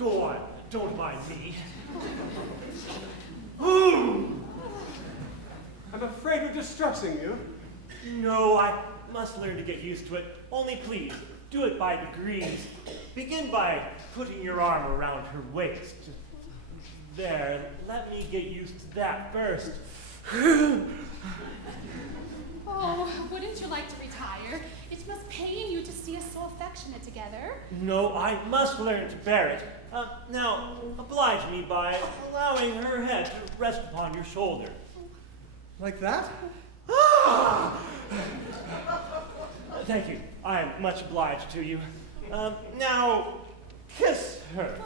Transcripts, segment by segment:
Go on, don't mind me. I'm afraid we're distressing you. No, I must learn to get used to it. Only please, do it by degrees. Begin by putting your arm around her waist. There, let me get used to that first. Oh, wouldn't you like to retire? It must pain you to see us so affectionate together. No, I must learn to bear it. Now, oblige me by allowing her head to rest upon your shoulder. Like that? Thank you. I am much obliged to you. Now, kiss her.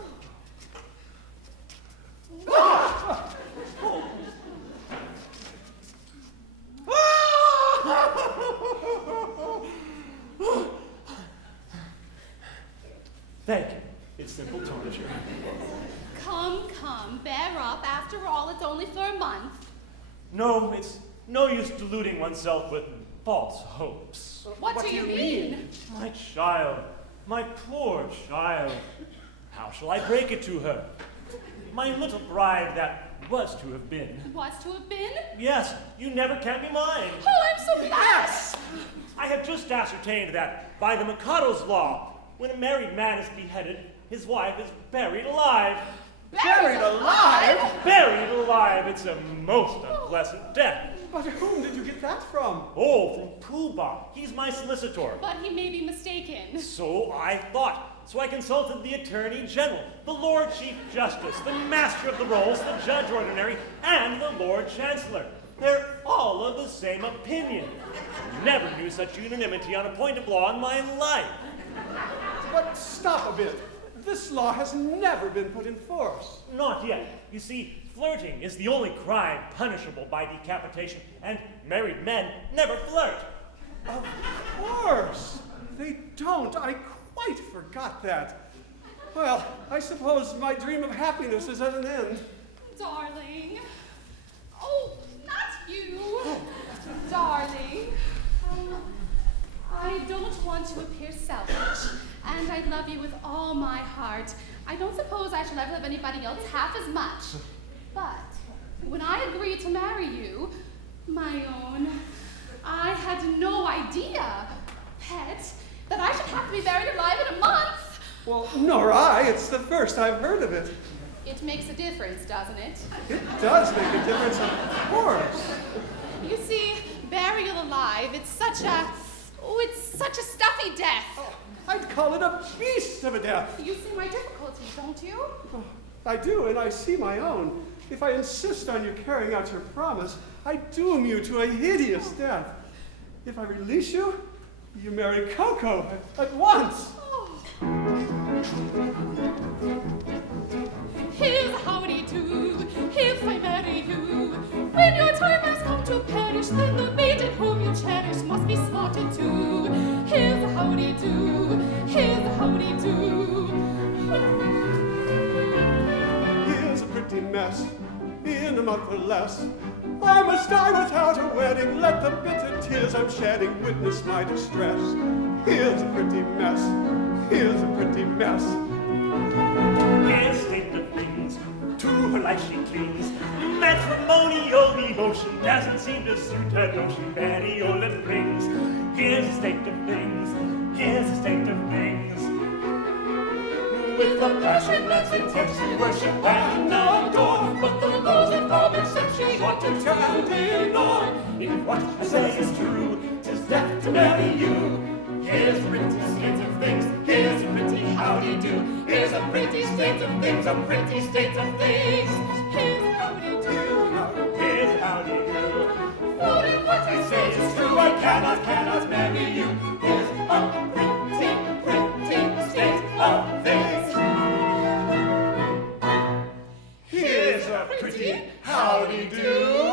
Thank you. It's simple torture. Come, bear up. After all, it's only for a month. No, it's no use deluding oneself with false hopes. What do you mean? My child, my poor child. How shall I break it to her? My little bride that was to have been. Was to have been? Yes, you never can be mine. Oh, I'm so glad! I have just ascertained that by the Mikado's law, when a married man is beheaded, his wife is buried alive. Buried alive? Buried alive. It's a most unpleasant death. But whom did you get that from? Oh, from Pooh-Bah. He's my solicitor. But he may be mistaken. So I thought. So I consulted the Attorney General, the Lord Chief Justice, the Master of the Rolls, the Judge Ordinary, and the Lord Chancellor. They're all of the same opinion. Never knew such unanimity on a point of law in my life. But stop a bit. This law has never been put in force. Not yet. You see, flirting is the only crime punishable by decapitation, and married men never flirt. Of course. They don't. I quite forgot that. Well, I suppose my dream of happiness is at an end. Darling. Oh, not you. Darling. I don't want to appear selfish, and I love you with all my heart. I don't suppose I shall ever love anybody else half as much. But when I agreed to marry you, my own, I had no idea, pet, that I should have to be buried alive in a month. Well, nor I. It's the first I've heard of it. It makes a difference, doesn't it? It does make a difference, of course. You see, burial alive, it's such a stuffy death. Oh, I'd call it a beast of a death. You see my difficulty, don't you? Oh, I do, and I see my own. If I insist on you carrying out your promise, I doom you to a hideous death. If I release you, you marry Coco at once. Here's a howdy-do, if I marry you. When your time has come to perish, then the maiden whom you cherish must be slaughtered too. Here's a howdy-do, here's a howdy-do. Here's a pretty mess, in a month or less. I must die without a wedding. Let the bitter tears I'm shedding witness my distress. Here's a pretty mess, here's a pretty mess. Here's a state of things, to her life she clings. Matrimonial devotion doesn't seem to suit her, though she many old brings. Here's a state of things, here's a state of things. With a passion that's intense, she worship and adore. But the laws of common sense she ought to turn and ignore. If what I say is true, 'tis death to marry you. Here's a pretty state of things, here's a pretty howdy-do. Here's a pretty state of things, a pretty state of things. Here's a howdy-do, here's a howdy-do. For if what I say is true, I cannot marry you. Here's a pretty state of things. Here's a pretty howdy-do.